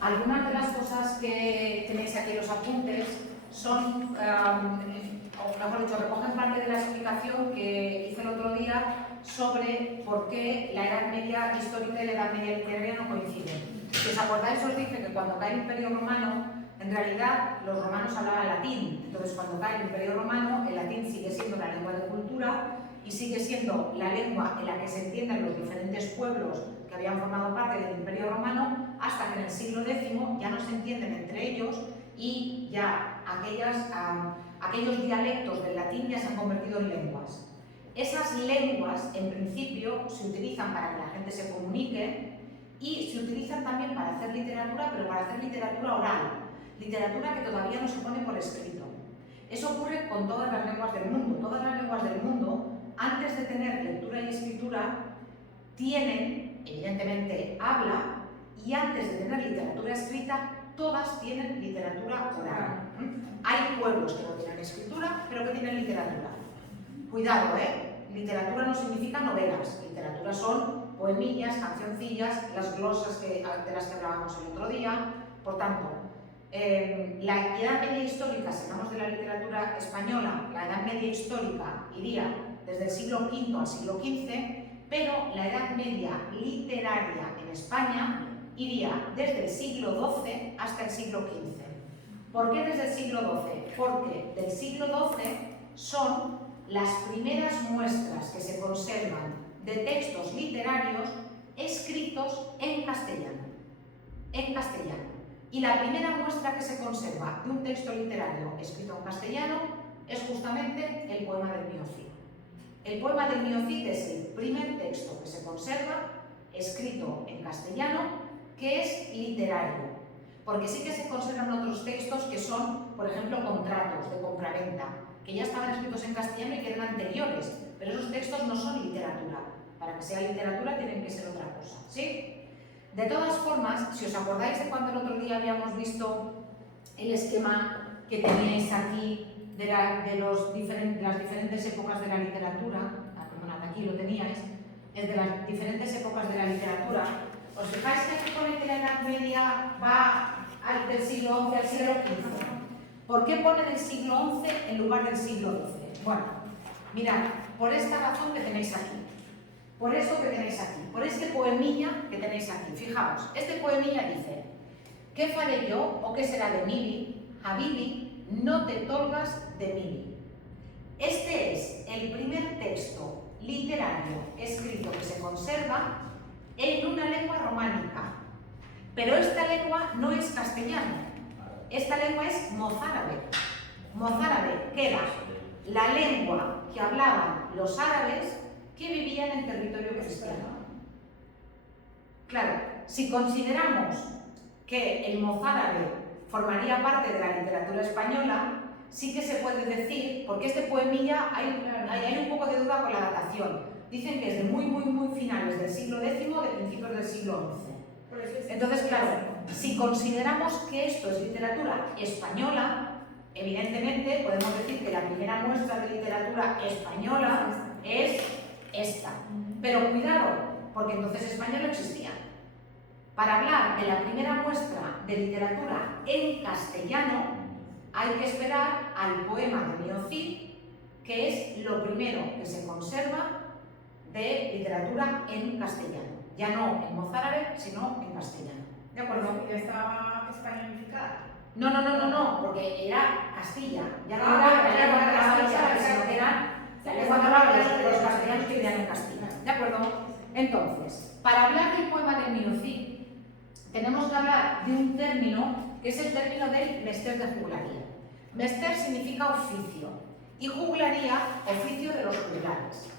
Algunas de las cosas que tenéis aquí en los apuntes son, o mejor dicho, recogen parte de la explicación que hice el otro día sobre por qué la Edad Media histórica y la Edad Media literaria no coinciden. Si os acordáis, os dije que cuando cae el Imperio Romano, en realidad los romanos hablaban latín. Entonces, cuando cae el Imperio Romano, el latín sigue siendo la lengua de cultura y sigue siendo la lengua en la que se entienden los diferentes pueblos que habían formado parte del Imperio Romano, hasta que en el siglo X ya no se entienden entre ellos y ya aquellos dialectos del latín ya se han convertido en lenguas. Esas lenguas, en principio, se utilizan para que la gente se comunique y se utilizan también para hacer literatura, pero para hacer literatura oral, literatura que todavía no se pone por escrito. Eso ocurre con todas las lenguas del mundo. Todas las lenguas del mundo, antes de tener lectura y escritura, tienen, evidentemente, habla, y antes de tener literatura escrita, todas tienen literatura oral. Hay pueblos que no tienen escritura, pero que tienen literatura. Cuidado, literatura no significa novelas. Literatura son poemillas, cancioncillas, las glosas de las que hablábamos el otro día. Por tanto, la Edad Media histórica, si hablamos de la literatura española, la Edad Media histórica iría desde el siglo V al siglo XV, pero la Edad Media literaria en España iría desde el siglo XII hasta el siglo XV. ¿Por qué desde el siglo XII? Porque del siglo XII son las primeras muestras que se conservan de textos literarios escritos en castellano. En castellano. Y la primera muestra que se conserva de un texto literario escrito en castellano es justamente el poema del Miocid. El poema del Miocid es el primer texto que se conserva escrito en castellano que es literario. Porque sí que se conservan otros textos que son, por ejemplo, contratos de compraventa, que ya estaban escritos en castellano y que eran anteriores, pero esos textos no son literatura. Para que sea literatura tienen que ser otra cosa, ¿sí? De todas formas, si os acordáis de cuando el otro día habíamos visto el esquema que teníais aquí de las diferentes épocas de la literatura, perdonad, aquí lo teníais, es de las diferentes épocas de la literatura, ¿os fijáis que aquí pone que la Edad Media va del siglo XI al siglo XV? ¿Por qué pone del siglo XI en lugar del siglo XII? Bueno, mirad, por esta razón que tenéis aquí. Por esto que tenéis aquí, por este poemilla que tenéis aquí. Fijaos, este poemilla dice: ¿qué faré yo o qué será de Mili, Habibi, no te tolgas de Mili? Este es el primer texto literario escrito que se conserva en una lengua románica. Pero esta lengua no es castellano, esta lengua es mozárabe. Mozárabe, que era la lengua que hablaban los árabes que vivían en territorio cristiano. Claro, si consideramos que el mozárabe formaría parte de la literatura española, sí que se puede decir, porque este poemilla hay un poco de duda con la datación. Dicen que es de muy finales del siglo X, de principios del siglo XI. Entonces, claro, si consideramos que esto es literatura española, evidentemente podemos decir que la primera muestra de literatura española es esta. Pero cuidado, porque entonces España no existía. Para hablar de la primera muestra de literatura en castellano, hay que esperar al poema de Miocid, que es lo primero que se conserva de literatura en castellano. Ya no en mozárabe, sino en castellano. ¿De acuerdo? ¿Y ya estaba españolificada? No, porque era Castilla. Ya no era la lengua de Castilla, sino que eran la lengua que hablaban los castellanos que vivían en Castilla. ¿De acuerdo? Entonces, para hablar del poema del Miocid, tenemos que hablar de un término que es el término del mester de juglaría. Mester significa oficio y juglaría, oficio de los juglares.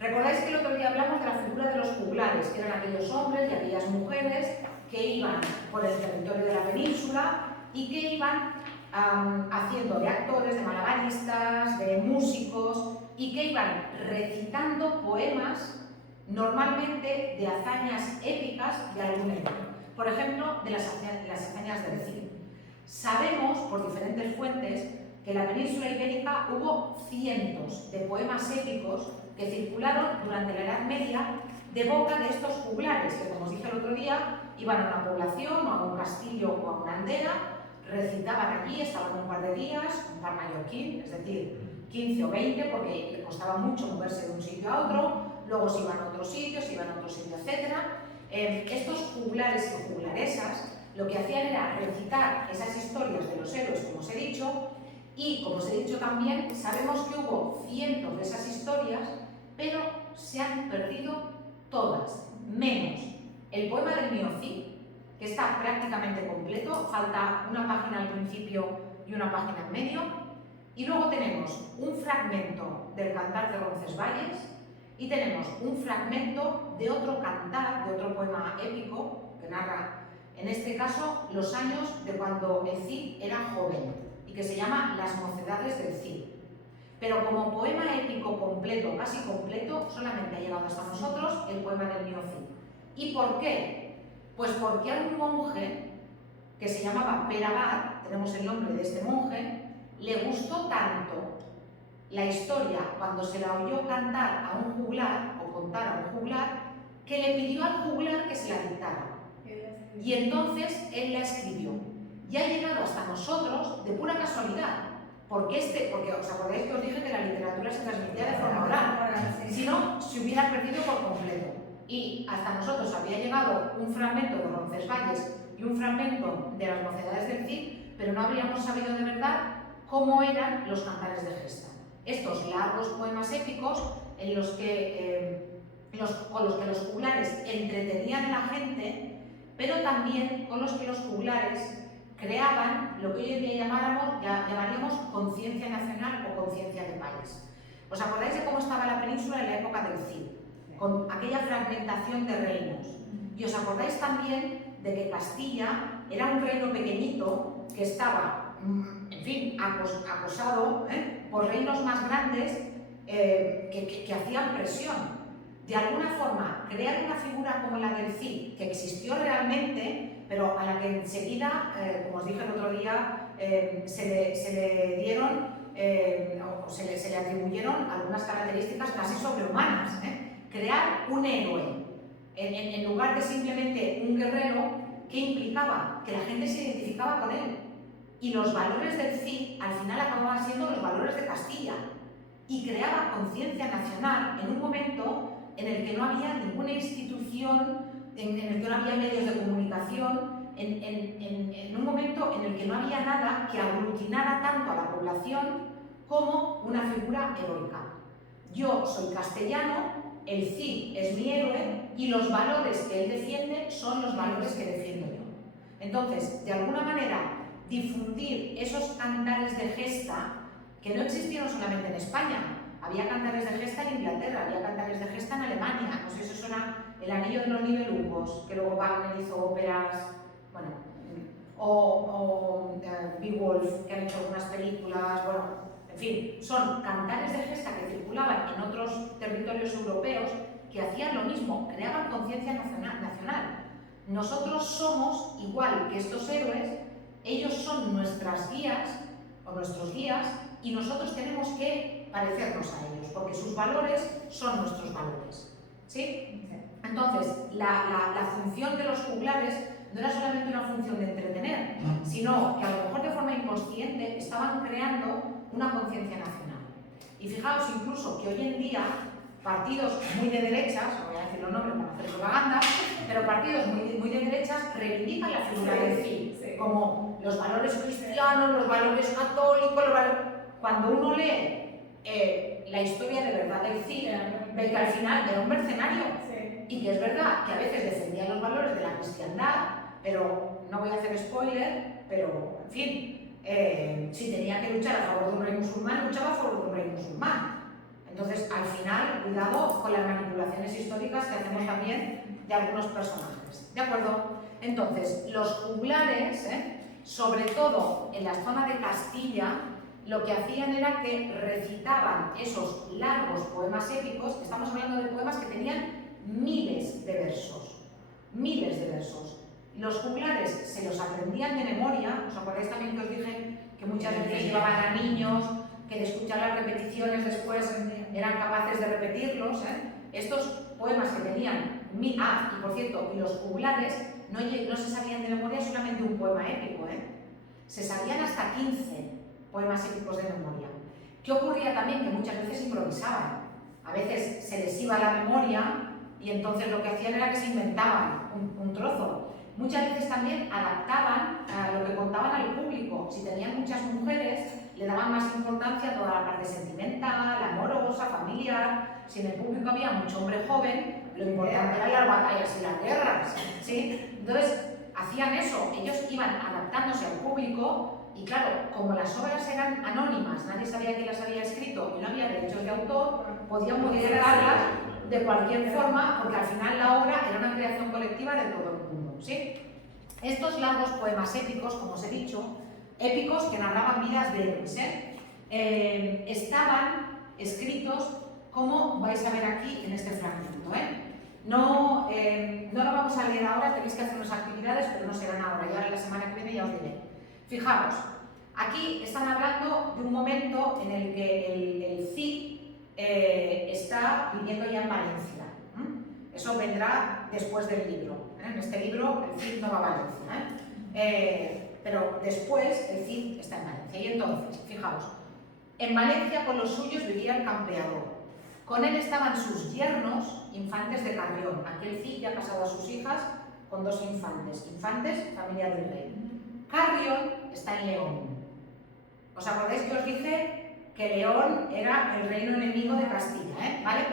¿Recordáis que el otro día hablamos de la figura de los juglares, que eran aquellos hombres y aquellas mujeres que iban por el territorio de la península y que iban haciendo de actores, de malabaristas, de músicos y que iban recitando poemas normalmente de hazañas épicas de algún héroe? Por ejemplo, de las hazañas del Cid. Sabemos, por diferentes fuentes, que en la península ibérica hubo cientos de poemas épicos que circularon durante la Edad Media de boca de estos juglares, que como os dije el otro día, iban a una población o a un castillo o a una aldea, recitaban allí, estaban un par de días, un par mallorquín, es decir, 15 o 20, porque le costaba mucho moverse de un sitio a otro, luego se iban a otros sitios, etc. Estos juglares y juglaresas lo que hacían era recitar esas historias de los héroes, como os he dicho, y como os he dicho también, sabemos que hubo cientos de esas historias, pero se han perdido todas, menos el poema del Mío Cid, que está prácticamente completo, falta una página al principio y una página en medio, y luego tenemos un fragmento del Cantar de Roncesvalles y tenemos un fragmento de otro cantar, de otro poema épico que narra, en este caso, los años de cuando el Cid era joven y que se llama Las mocedades del Cid. Pero como poema épico completo, casi completo, solamente ha llegado hasta nosotros el poema del Mío Cid. ¿Y por qué? Pues porque a un monje que se llamaba Pere Abat, tenemos el nombre de este monje, le gustó tanto la historia cuando se la oyó cantar a un juglar o contar a un juglar, que le pidió al juglar que se la dictara. Y entonces él la escribió. Y ha llegado hasta nosotros de pura casualidad. Porque os acordáis que os dije que la literatura se transmitía de forma oral, si no, se hubiera perdido por completo. Y hasta nosotros había llegado un fragmento de Roncesvalles y un fragmento de las mocedades del Cid, pero no habríamos sabido de verdad cómo eran los cantares de gesta. Estos largos poemas épicos en los que, con los que los juglares entretenían a la gente, pero también con los que los juglares creaban lo que hoy en día llamaríamos conciencia nacional o conciencia de país. ¿Os acordáis de cómo estaba la península en la época del Cid? Con aquella fragmentación de reinos. Y os acordáis también de que Castilla era un reino pequeñito que estaba, en fin, acosado por reinos más grandes que hacían presión. De alguna forma, crear una figura como la del Cid, que existió realmente, pero a la que enseguida, como os dije el otro día, se le dieron o se le atribuyeron algunas características casi sobrehumanas. Crear un héroe en lugar de simplemente un guerrero, que implicaba que la gente se identificaba con él. Y los valores del Cid al final acababan siendo los valores de Castilla. Y creaba conciencia nacional en un momento en el que no había ninguna institución, en el que no había medios de comunicación, en un momento en el que no había nada que aglutinara tanto a la población como una figura heroica. Yo soy castellano, el Cid es mi héroe y los valores que él defiende son los valores que defiendo yo. Entonces, de alguna manera, difundir esos cantares de gesta que no existieron solamente en España. Había cantares de gesta en Inglaterra, había cantares de gesta en Alemania. No sé si os suena El anillo de los Nibelungos, que luego Wagner hizo óperas, bueno, o Beowulf, que han hecho algunas películas, bueno, en fin, son cantares de gesta que circulaban en otros territorios europeos que hacían lo mismo, creaban conciencia nacional. Nosotros somos igual que estos héroes, ellos son nuestras guías o nuestros guías y nosotros tenemos que parecernos a ellos, porque sus valores son nuestros valores. ¿Sí? Entonces, la función de los juglares no era solamente una función de entretener, sino que a lo mejor de forma inconsciente estaban creando una conciencia nacional. Y fijaos incluso que hoy en día partidos muy de derechas, no voy a decir los nombres para no hacer propaganda, pero partidos muy de derechas reivindican la figura del Cid, como los valores cristianos, los valores católicos, cuando uno lee la historia de verdad del Cid, ve que al final era un mercenario, y que es verdad que a veces defendía los valores de la cristiandad, pero no voy a hacer spoiler, pero en fin, si tenía que luchar a favor de un rey musulmán, luchaba a favor de un rey musulmán. Entonces, al final, cuidado con las manipulaciones históricas que hacemos también de algunos personajes. ¿De acuerdo? Entonces, los juglares, sobre todo en la zona de Castilla, lo que hacían era que recitaban esos largos poemas épicos. Estamos hablando de poemas que tenían miles de versos. Miles de versos. Los juglares se los aprendían de memoria. ¿Os acordáis también que os dije que muchas veces llevaban a niños que de escuchar las repeticiones después eran capaces de repetirlos? Estos poemas que tenían... y por cierto, los juglares no se sabían de memoria solamente un poema épico, se sabían hasta 15 poemas épicos de memoria. ¿Qué ocurría también? Que muchas veces improvisaban. A veces se les iba la memoria y entonces lo que hacían era que se inventaban un trozo. Muchas veces también adaptaban lo que contaban al público. Si tenían muchas mujeres, le daban más importancia a toda la parte sentimental, amorosa, familiar. Si en el público había mucho hombre joven, lo importante eran las batallas y las guerras, ¿sí? Entonces, hacían eso. Ellos iban adaptándose al público y, claro, como las obras eran anónimas, nadie sabía quién las había escrito y no había derechos de autor, podían modificarlas de cualquier forma, porque al final la obra era una creación colectiva de todo el mundo, ¿sí? Estos largos poemas épicos, como os he dicho, épicos que narraban vidas de héroes, estaban escritos como vais a ver aquí en este fragmento, No lo vamos a leer ahora, tenéis que hacer unas actividades, pero no serán ahora, ya la semana que viene ya os diré. Fijaos, aquí están hablando de un momento en el que el Cid está viviendo ya en Valencia. Eso vendrá después del libro. En este libro el Cid no va a Valencia, pero después el Cid está en Valencia. Y entonces, fijaos, en Valencia con los suyos vivía el campeador. Con él estaban sus yernos, infantes de Carrión. Aquí el Cid ya ha casado a sus hijas con 2 infantes, familia del rey. Carrión está en León. ¿Os acordáis que os dije que León era el reino enemigo de Castilla, ¿vale?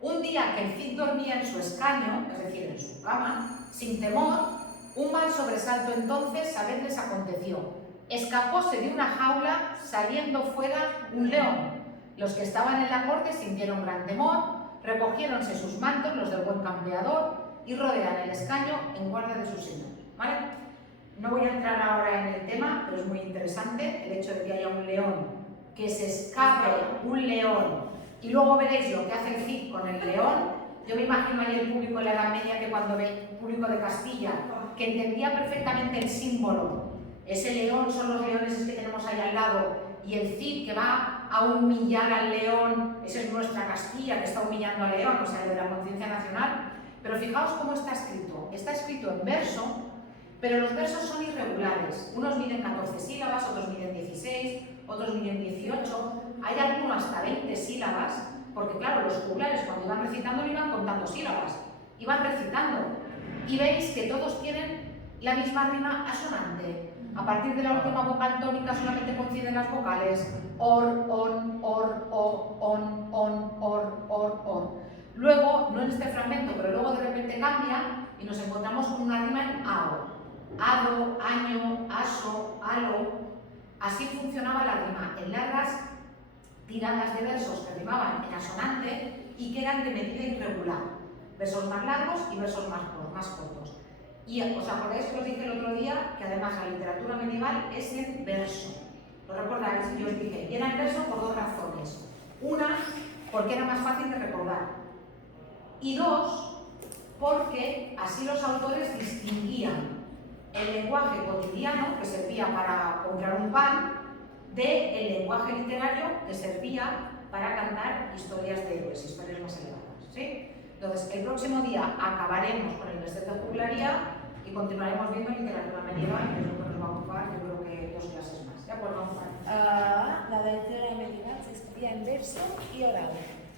Un día que el Cid dormía en su escaño, es decir, en su cama, sin temor, un mal sobresalto entonces, ¿sabed? Les aconteció. Escapóse de una jaula, saliendo fuera un león. Los que estaban en la corte sintieron gran temor, recogiéronse sus mantos, los del buen campeador, y rodean el escaño en guardia de su señor, ¿vale? No voy a entrar ahora en el tema, pero es muy interesante el hecho de que haya un león, que se escape un león, y luego veréis lo que hace el Cid con el león. Yo me imagino ahí el público en la Edad Media, que cuando ve el público de Castilla, que entendía perfectamente el símbolo. Ese león son los leones que tenemos ahí al lado, y el Cid que va a humillar al león, esa es nuestra Castilla que está humillando al león, o sea, de la conciencia nacional. Pero fijaos cómo está escrito en verso, pero los versos son irregulares. Unos miden 14 sílabas, otros miden 16, otros miden 18, hay algunos hasta 20 sílabas, porque claro, los juglares cuando iban recitando no iban contando sílabas, iban recitando. Y veis que todos tienen la misma rima asonante. A partir de la última vocal tónica solamente coinciden las vocales or, on, o, on. Luego, no en este fragmento, pero luego de repente cambia y nos encontramos con una rima en ao. Ado, año, aso, alo. Así funcionaba la rima, en largas tiradas de versos que rimaban en asonante y que eran de medida irregular. Versos más largos y versos más cortos. Y os acordáis que os dije el otro día que además la literatura medieval es en verso. ¿Lo recordáis? Y os dije, y era en verso por 2 razones. Una, porque era más fácil de recordar. Y 2, porque así los autores distinguían el lenguaje cotidiano, que servía para comprar un pan, del lenguaje literario, que servía para cantar historias de héroes, historias más elevadas, ¿sí? Entonces, el próximo día acabaremos con el verset de juglaría y continuaremos viendo literatura medieval, que es lo que nos va a ocupar, yo creo que 2 clases más. ¿De acuerdo? La literatura medieval se escribía en verso y oral.